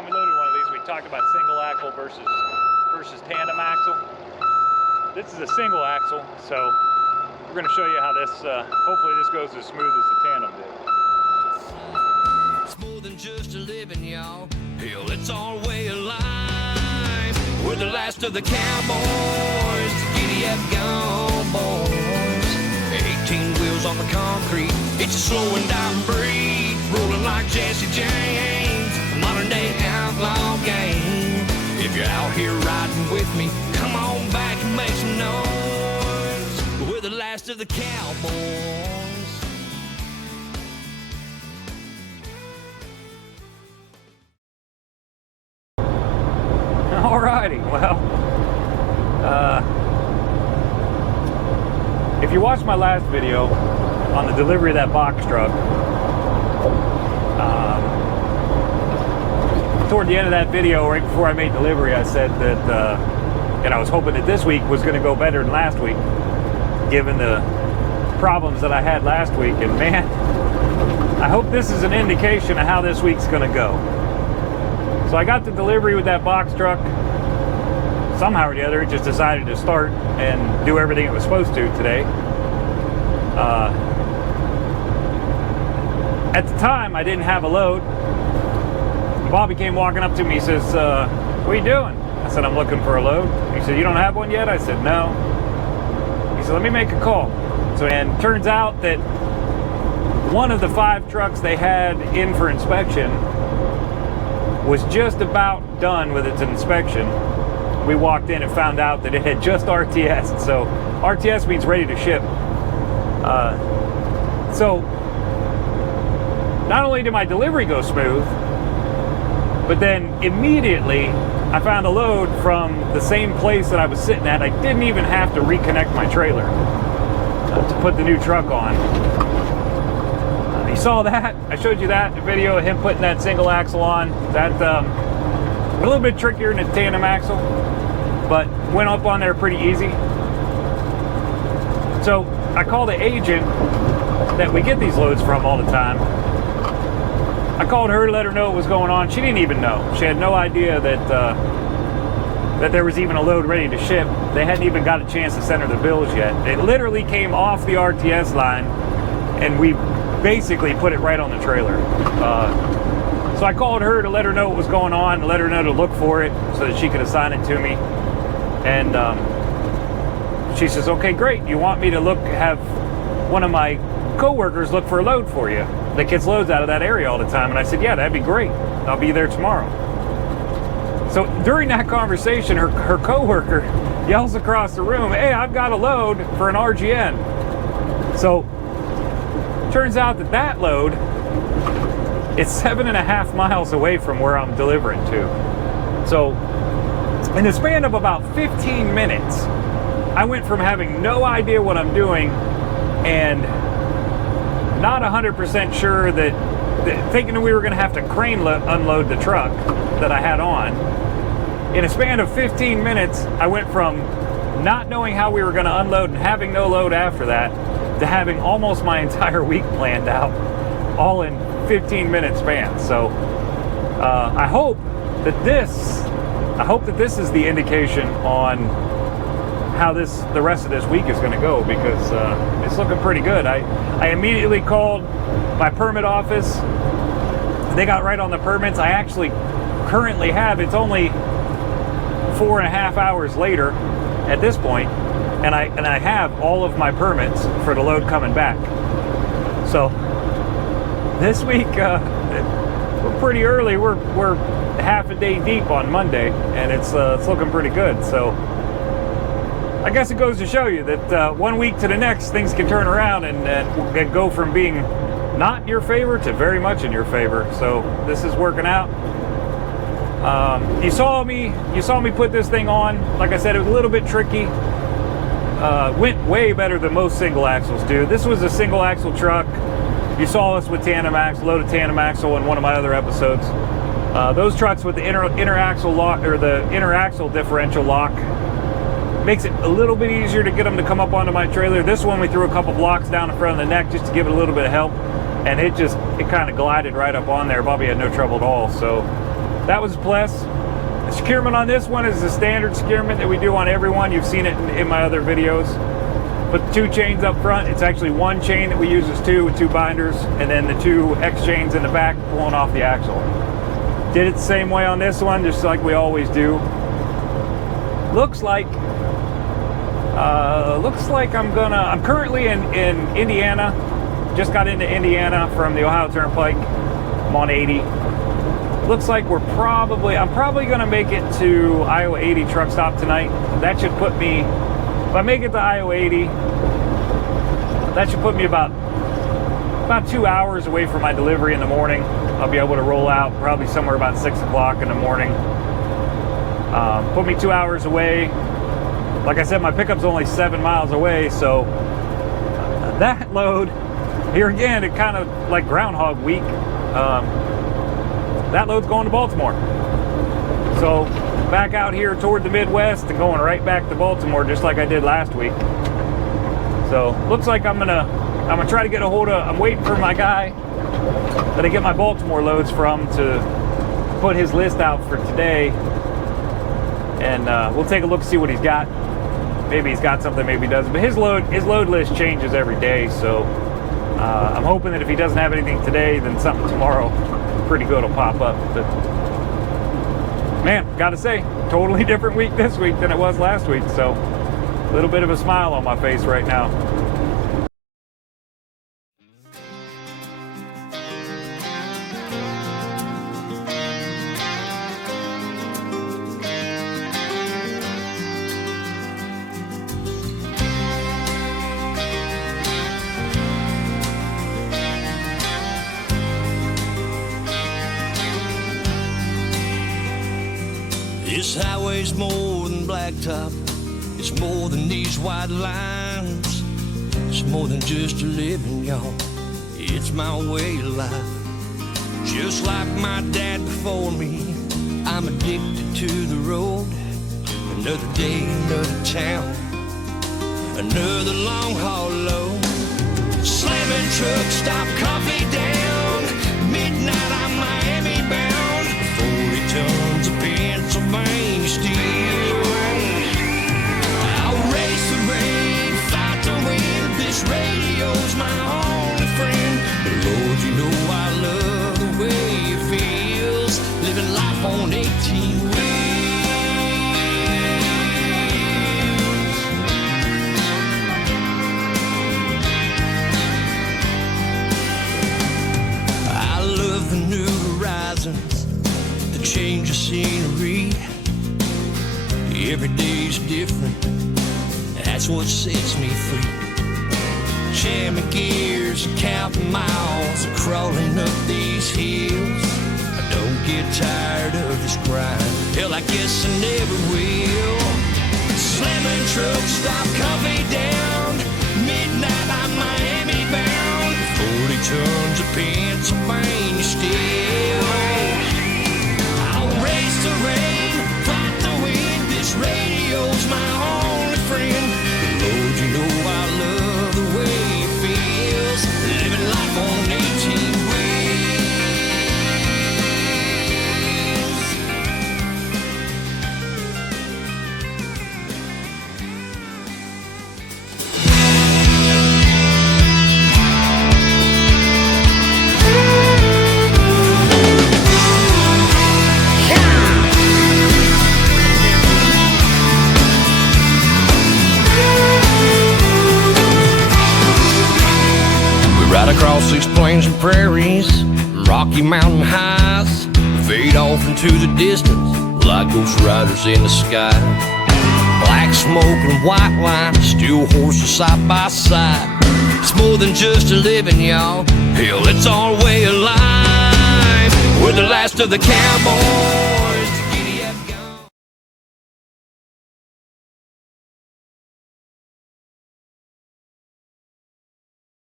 time we loaded one of these, we talked about single axle versus tandem axle. This is a single axle, so we're going to show you how this, hopefully this goes as smooth as the tandem did. It's more than just a living, y'all. Hell, it's our way of life. We're the last of the cowboys. Giddy up, gone, boys. 18 wheels on the concrete. It's a slow and dying breed. Rolling like Jesse James. A modern day outlaw game. If you're out here riding with me, come on back and make some noise. We're the last of the cowboys. Alrighty, well, if you watched my last video on the delivery of that box truck, toward the end of that video, right before I made delivery, I said that, and I was hoping that this week was going to go better than last week, given the problems that I had last week. And man, I hope this is an indication of how this week's going to go. So I got the delivery with that box truck. Somehow or the other, it just decided to start and do everything it was supposed to today. At the time, I didn't have a load. Bobby came walking up to me. He says, what are you doing? I said, I'm looking for a load. He said, you don't have one yet? I said, no. He said, let me make a call. So, and turns out that one of the 5 trucks they had in for inspection was just about done with its inspection. We walked in and found out that it had just RTS. So RTS means ready to ship. So not only did my delivery go smooth, but then immediately I found a load from the same place that I was sitting at. I didn't even have to reconnect my trailer to put the new truck on. You saw that. I showed you that in the video of him putting that single axle on. That a little bit trickier than a tandem axle, but went up on there pretty easy. So I called the agent that we get these loads from all the time. I called her to let her know what was going on. She didn't even know. She had no idea that that there was even a load ready to ship. They hadn't even got a chance to send her the bills yet. It literally came off the RTS line, and we basically put it right on the trailer. So I called her to let her know what was going on, to let her know to look for it so that she could assign it to me. And she says, okay, great. You want me to have one of my co-workers look for a load for you that gets loads out of that area all the time? And I said, yeah, that'd be great. I'll be there tomorrow. So during that conversation, her co-worker yells across the room, hey, I've got a load for an RGN. So turns out that load is 7.5 miles away from where I'm delivering to. So in the span of about 15 minutes, I went from having no idea what I'm doing and not 100% sure that thinking that we were going to have to crane unload the truck that I had on. In a span of 15 minutes, I went from not knowing how we were going to unload and having no load after that to having almost my entire week planned out, all in 15-minute span. So I hope that this is the indication on how the rest of this week is going to go, because it's looking pretty good. I immediately called my permit office. They got right on the permits. I actually currently have, it's only 4.5 hours later at this point, and I have all of my permits for the load coming back. So this week we're pretty early. We're half a day deep on Monday, and it's looking pretty good. So I guess it goes to show you that 1 week to the next, things can turn around and go from being not in your favor to very much in your favor. So this is working out. You saw me put this thing on. Like I said, it was a little bit tricky. Went way better than most single axles do. This was a single axle truck. You saw us with tandem axle, loaded tandem axle in one of my other episodes. Those trucks with the inner axle lock, or the inner axle differential lock, makes it a little bit easier to get them to come up onto my trailer. This one, we threw a couple blocks down in front of the neck just to give it a little bit of help, and it kind of glided right up on there. Bobby had no trouble at all. So that was a plus. The securement on this one is the standard securement that we do on every one. You've seen it in my other videos. Put the 2 chains up front. It's actually 1 chain that we use as 2 with 2 binders, and then the 2 X chains in the back pulling off the axle. Did it the same way on this one, just like we always do. Looks like I'm currently in Indiana. Just got into Indiana from the Ohio Turnpike. I'm on 80. Looks like I'm probably gonna make it to Iowa 80 truck stop tonight. That should put me, if I make it to Iowa 80, that should put me about 2 hours away from my delivery in the morning. I'll be able to roll out probably somewhere about 6 o'clock in the morning. Put me 2 hours away. Like I said, my pickup's only 7 miles away, so that load, here again, it kind of like Groundhog Week. That load's going to Baltimore. So back out here toward the Midwest and going right back to Baltimore, just like I did last week. So looks like I'm gonna try to get a hold of, I'm waiting for my guy that I get my Baltimore loads from to put his list out for today. And we'll take a look, see what he's got. Maybe he's got something, maybe he doesn't. But his load list changes every day, so I'm hoping that if he doesn't have anything today, then something tomorrow pretty good will pop up. But man, gotta say, totally different week this week than it was last week. So a little bit of a smile on my face right now. This highway's more than blacktop. It's more than these white lines. It's more than just a living, y'all. It's my way of life. Just like my dad before me, I'm addicted to the road. Another day, another town, another long haul load. Slamming truck, stop, coffee down. Midnight, I'm Miami bound. 40 tons of Pennsylvania steel. I'll race the rain, fight the wind. This radio's my only friend. But Lord, you know I love the way it feels, living life on 18 wheels. I love the new horizons, the change of scenery. Every day's different, that's what sets me free. Jamming gears, counting miles, crawling up these hills. I don't get tired of this grind, hell, I guess I never will. Slamming trucks, stop, coffee down. Midnight, I'm Miami bound. 40 tons of Pennsylvania steel. I'll race the rain, fight the wind. This radio's my only friend. Lord, you know I love the way it feels, living life on 18 wheels. Right across these plains and prairies, Rocky Mountain highs, fade off into the distance like ghost riders in the sky. Black smoke and white line, still horses side by side. It's more than just a living, y'all. Hell, it's our way of life. We're the last of the cowboys.